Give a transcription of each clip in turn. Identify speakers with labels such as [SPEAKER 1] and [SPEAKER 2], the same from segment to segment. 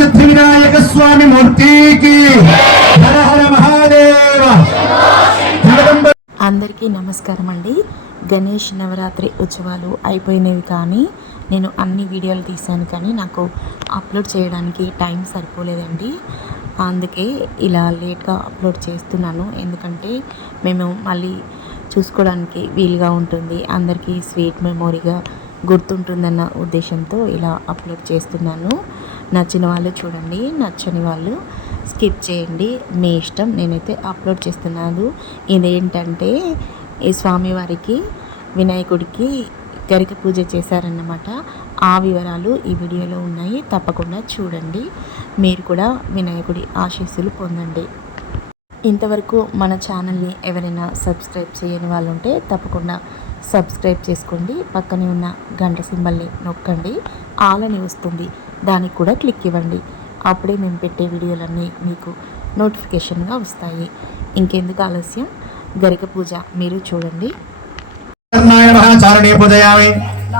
[SPEAKER 1] సిద్ధి వినాయక స్వామి మూర్తికి హర హర మహాదేవ.
[SPEAKER 2] అందరికీ నమస్కారం అండి గణేష్ నవరాత్రి ఉత్సవాలు అయిపోయినవి కానీ నేను అన్ని వీడియోలు తీశాను కానీ నాకు అప్లోడ్ చేయడానికి టైం సరిపోలేదండి. అందుకే ఇలా లేట్గా అప్లోడ్ చేస్తున్నాను. ఎందుకంటే మేము మళ్ళీ చూసుకోవడానికి వీలుగా ఉంటుంది. అందరికీ స్వీట్ మెమొరీగా గుర్తుంటుందన్న ఉద్దేశంతో ఇలా అప్లోడ్ చేస్తున్నాను. నచ్చిన వాళ్ళు చూడండి నచ్చని వాళ్ళు స్కిప్ చేయండి. మీ ఇష్టం నేనైతే అప్లోడ్ చేస్తున్నాను. ఇదేంటంటే ఈ స్వామివారికి వినాయకుడికి గరిక పూజ చేశారన్నమాట. ఆ వివరాలు ఈ వీడియోలో ఉన్నాయి. తప్పకుండా చూడండి. మీరు కూడా వినాయకుడి ఆశీస్సులు పొందండి. ఇంతవరకు మన ఛానల్ని ఎవరైనా సబ్స్క్రైబ్ చేయని వాళ్ళు ఉంటే తప్పకుండా సబ్స్క్రైబ్ చేసుకోండి. పక్కనే ఉన్న గంట సింబల్ని నొక్కండి. ఆల్ అని వస్తుంది. దానికి కూడా క్లిక్ ఇవ్వండి. అప్పుడే మేము పెట్టే వీడియోలన్నీ మీకు నోటిఫికేషన్గా వస్తాయి. ఇంకెందుకు ఆలస్యం? గరిక పూజ మీరు చూడండి.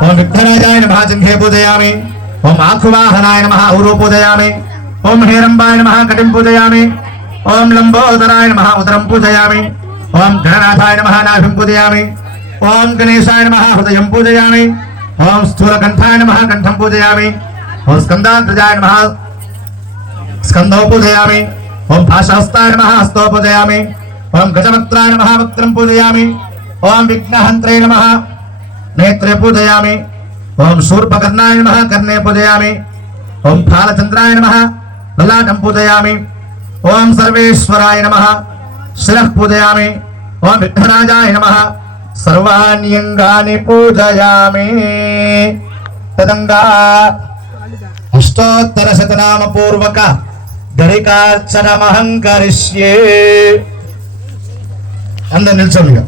[SPEAKER 1] ఓం విఘ్నరాజాయ నమః చింహే పూజయామి. ఓం ఆఖువాహనాయ నమః ఔరో పూజయామి. ఓం హేరంబాయ నమః కటిం పూజయామి. ఓం లంబోదరాయ నమః ఉదరం పూజయామి. ఓం గణనాథాయ నమః నాభిం పూజయామి. ఓం గణేశాయ నమః హృదయం పూజయామి ఓం స్థూలకంఠాయ నమః కంఠం పూజయామి ఓం స్కందాగ్రజాయ నమః స్కందో పూజయామి ఓం భాషహస్తాయ నమః హస్తో పూజయామి ఓం గజవక్త్రాయ నమః వక్త్రం పూజయామి ఓం విఘ్నహంత్రే నమః నేత్రే పూజయామి ఓం శూర్పకర్ణాయ నమః కర్ణే పూజయామి ఓం ఫాలచంద్రాయ నమః లలాటం పూజయామి ఓం సర్వేశ్వరాయ నమః శిరః పూజయామి ఓం విఘ్నరాజాయ నమః సర్వాణ్యంగాని పూజయామి. తదంగా అష్టోత్తర శతనామ పూర్వక గరికార్చనమహంకరిష్యే. అందరు నిల్చోండి ఇక.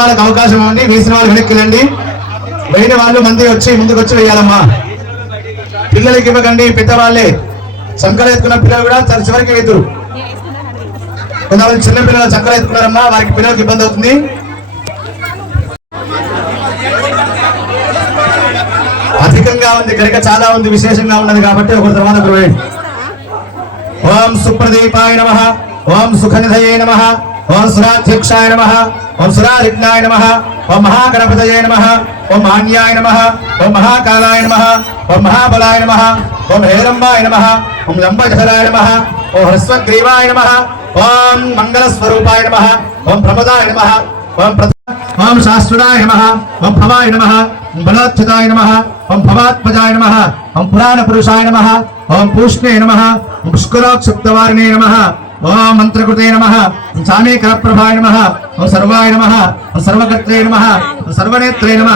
[SPEAKER 1] వాళ్ళకి అవకాశం ఇవ్వండి వేసిన వాళ్ళు వెనక్కి వెళ్ళండి వాళ్ళు మంది వచ్చి ముందుకు వచ్చి వేయాలమ్మా. పిల్లలకి ఇవ్వకండి పెద్దవాళ్ళే. సంకల ఎత్తుకున్న పిల్లలు కూడా చివరికి ఎదురు. కొంతమంది చిన్న పిల్లలు ఎత్తుకున్నారమ్మా వారికి పిల్లలకు ఇబ్బంది అవుతుంది. అధికంగా ఉంది కనుక చాలా ఉంది విశేషంగా ఉన్నది కాబట్టి ఒకరి తర్వాత ఒకరు ఓం సుప్రదీపాయ నమ ఓం సుఖనిధయే నమ ఓం సురాధ్యక్షాయ నమ ఓం సురారిజ్ఞాయ నమ ఓం మహాగణపతయే నమ ఓం ఆన్యాయ నమ ఓం మహాకాలాయ నమ ఓం మహాబలాయ నమ ఓం హేరంబాయ నమ ఓం లంబధరాయ నమ ఓం హ్రస్వగ్రీవాయ నమ ఓం మంగళస్వరూపాయ నమ ఓం ప్రమదాయ నమ ఓం ఓం శాస్త్రుడాయ నమ ఓం భవాయ నమ బలోచ్యుతాయ నమ ఓం భవాత్మజాయ నమ ఓం పురాణ పురుషాయ నమ ఓం పూష్ణే నమ ఓం పుష్కరోక్షిప్తవారిణే నమ ఓం మంత్రకృతే నమ ఓం ప్రభాయ నమ ఓం సర్వాయ నమ ఓం సర్వకర్త్రే నమ ఓం సర్వనేత్రే నమ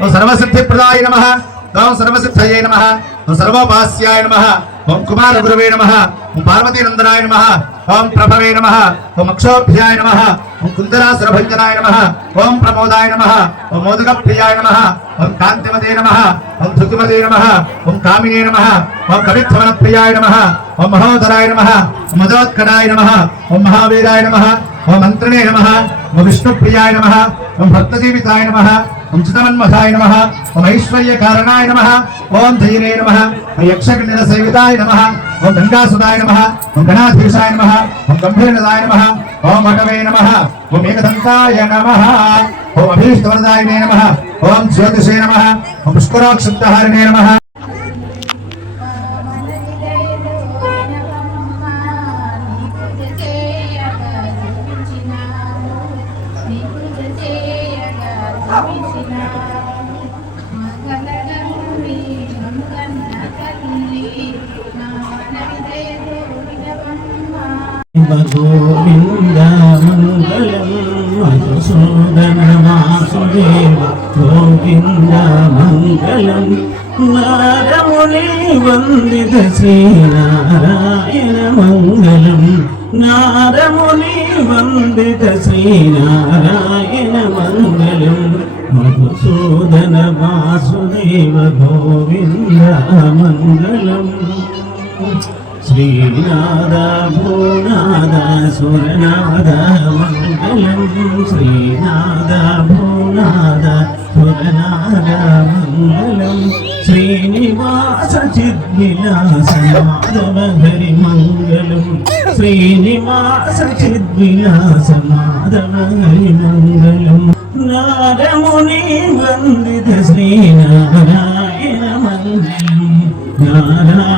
[SPEAKER 1] ఓం సర్వసిద్ధిప్రదాయ నమ ఓం సర్వసిద్ధయే నమ ఓం సర్వోపాస్యాయ నమ ఓం కుమార గురువే నమ ఓం పార్వతీ నందనాయ నమ ఓం ప్రభవే నమ ఓం అక్షోభ్యాయ నమ ఓం కుందరాసురభంజనాయ నమ ఓం ప్రమోదాయ నమ ఓం మోదకప్రియాయ నమ ఓం కాంతిమదే నమ ఓం ధృతిమతే నమ ఓం కామినే నమ ఓం కవిత్వన ప్రియాయ నమ ఓం మహోదరాయ నమ మదోత్కటాయ నమ ఓం మహావీరాయ నమ ఓం మంత్రిణే నమ ఓం విష్ణుప్రియాయ నమ ఓం భక్తజీవితాయ నమ ఓం చితమన్మథాయ నమ ఓం ఐశ్వర్యకారణాయ నమ ఓం ధైర్య నమ ఓం యక్షగణిత సేవితాయ నమ ఓం గంగాసుదాయ నమ ఓం గణాధీశాయ నమ ఓం గంభీరదాయ నమ ఓం మఠవే నమ ఓం ఏకదంతాయ నమ ఓం అభీష్టవరదాయ నమ ఓం జ్యోతిషే నమ ఓం పుష్కరాక్షిప్తహారిణే నమ
[SPEAKER 3] മധുസൂദനമാസുദേവ ഗോവിന്ദ മംഗളം നാരമുനി വന്ദിത ശ്രീനാരായണ മംഗളം നാരമുനി വന്ദിത ശ്രീനാരായണ മംഗളം മധുസൂദന വാസുദേവ ഗോവിന്ദ മംഗളം ஸ்ரீநாத பூநாத சுரநாத மங்களம். ஸ்ரீநாத பூநாத சுரநாத மங்களம். ஸ்ரீனிவாச சித்விலாச மாதவ ஹரி மங்களம். ஸ்ரீனிவாச மங்களம். நாரமுனி வந்தித ஸ்ரீநாராயண மங்களம். நாராயண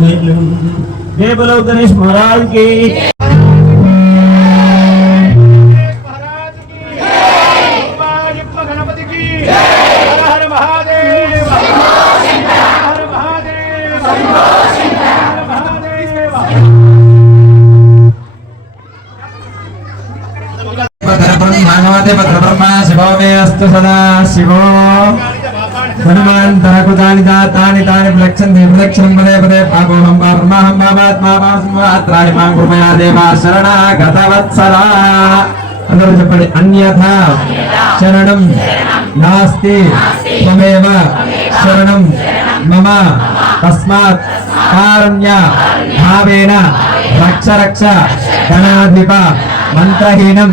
[SPEAKER 3] जय गणेश
[SPEAKER 1] महाराज की। भद्रब्रह्मा शिवो मे अस्त सदा शिवो। హనుమాన్ తనకు దాని తాని తాని ప్రదక్షింది ప్రదక్షిణం పదే పదే పాపోహం పాపమాహం పాపాత్మా పాపమాత్రాని మాం కృపయా దేవా శరణాగతవత్సరా అందరూ చెప్పండి అన్యథ శరణం నాస్తి త్వమేవ శరణం మమ తస్మాత్ కారుణ్య భావేన రక్ష రక్ష గణాధిప మంత్రహీనం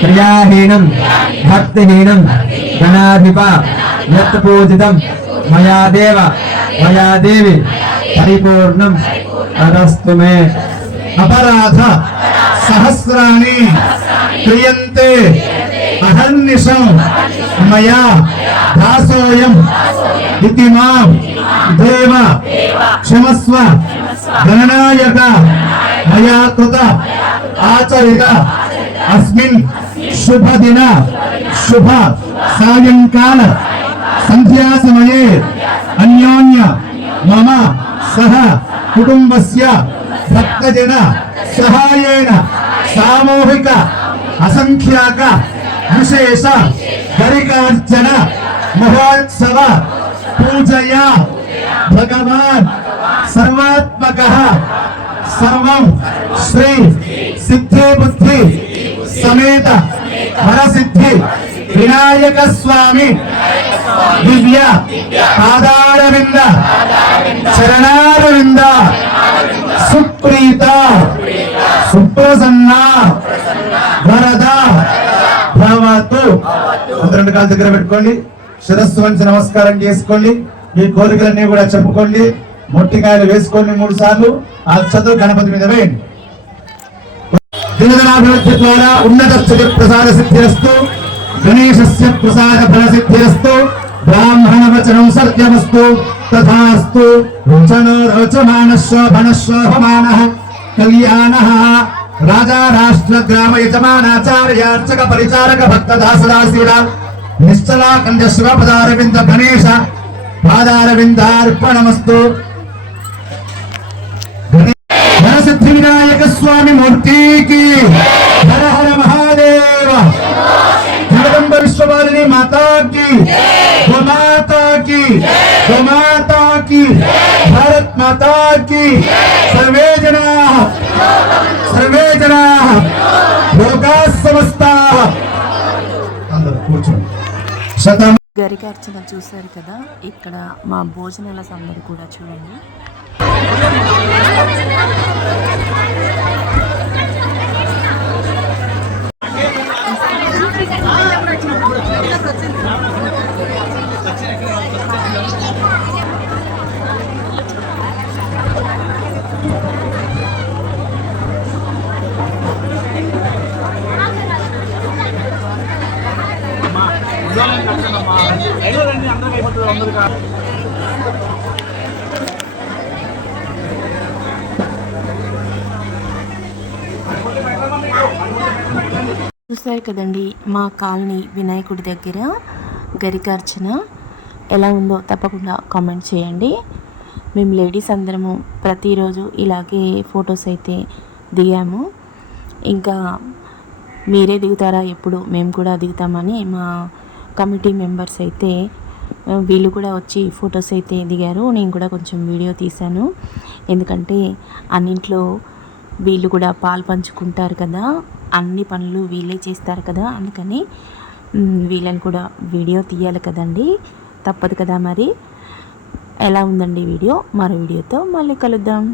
[SPEAKER 1] క్రియాహీనం భక్తిహీనం గణాధిప యత్ పూజితం మయా దేవ మయా దేవి పరిపూర్ణం తదస్తు మే. అపరాధ సహస్రాణి క్రియంతే అహర్నిశం మయా దాసోయం ఇది మాం దేవ క్షమస్వ గణనాయక మయా కృత ఆచరిత. అస్మిన్ शुभ दिन, शुभ सायंकाल। संध्या समय अन्योन्य मम सह कुटुंबस्य भक्तजन सहायेन सामूहिक असंख्याक विशेष गरिकार्चन महोत्सव पूजया। भगवान सर्वात्मकः सर्वं श्री सिद्धि बुद्धि సమేత వరసిద్ధి వినాయక స్వామి. దివ్య పాదారవింద. శరణారవింద సుప్రీత. సుప్రసన్న. వరద. భవతు. రెండు కాళ్ళ దగ్గర పెట్టుకోండి. శిరస్సు వంచి నమస్కారం చేసుకోండి. మీ కోరికలన్నీ కూడా చెప్పుకోండి. మొట్టికాయలు వేసుకోండి మూడు సార్లు. ఆ చదువు గణపతి మీద వేయండి. దినదనాభివృద్ధి ద్వారా ఉన్నత స్థితి ప్రసాద సిద్ధిరస్తు గణేశస్య ప్రసాద ఫల సిద్ధిరస్తు బ్రాహ్మణ వచనం సత్యమస్తు తథాస్తు రుచన రోచమాన శోభన శోభమాన కళ్యాణ రాజా రాష్ట్ర గ్రామ యజమానాచార్యార్చక పరిచారక భక్త దాసదాసీల నిశ్చలాఖండ కంఠ శివ పదారవింద గణేశ పాదారవిందార్పణమస్తు. వరసిద్ధి వినాయక స్వామి మూర్తికి. హర హర మహాదేవ. జగదంబ విశ్వవారిని మాతాకి. గోమాతాకి. గోమాతాకి. భారత్ మాతాకి. సర్వే జనా. సర్వే జనా. లోకా సమస్త. అందరూ కూర్చోండి. శతం
[SPEAKER 2] గరికార్చన చూశారు కదా ఇక్కడ మా భోజనాల సందడి కూడా చూడండి. చూస్తారు కదండి మా కాలనీ వినాయకుడి దగ్గర గరికార్చన ఎలా ఉందో తప్పకుండా కామెంట్ చేయండి. మేము లేడీస్ అందరము ప్రతిరోజు ఇలాగే ఫొటోస్ అయితే దిగాము. ఇంకా మీరే దిగుతారా? ఎప్పుడు? మేము కూడా దిగుతామని మా కమిటీ మెంబర్స్ అయితే వీళ్ళు కూడా వచ్చి ఫొటోస్ అయితే దిగారు. నేను కూడా కొంచెం వీడియో తీశాను. ఎందుకంటే అన్నింట్లో వీళ్ళు కూడా పాలు పంచుకుంటారు కదా. అన్ని పనులు వీళ్ళే చేస్తారు కదా. అందుకని వీళ్ళని కూడా వీడియో తీయాలి కదండి. తప్పదు కదా మరి. ఎలా ఉందండి వీడియో? మరో వీడియోతో మళ్ళీ కలుద్దాం.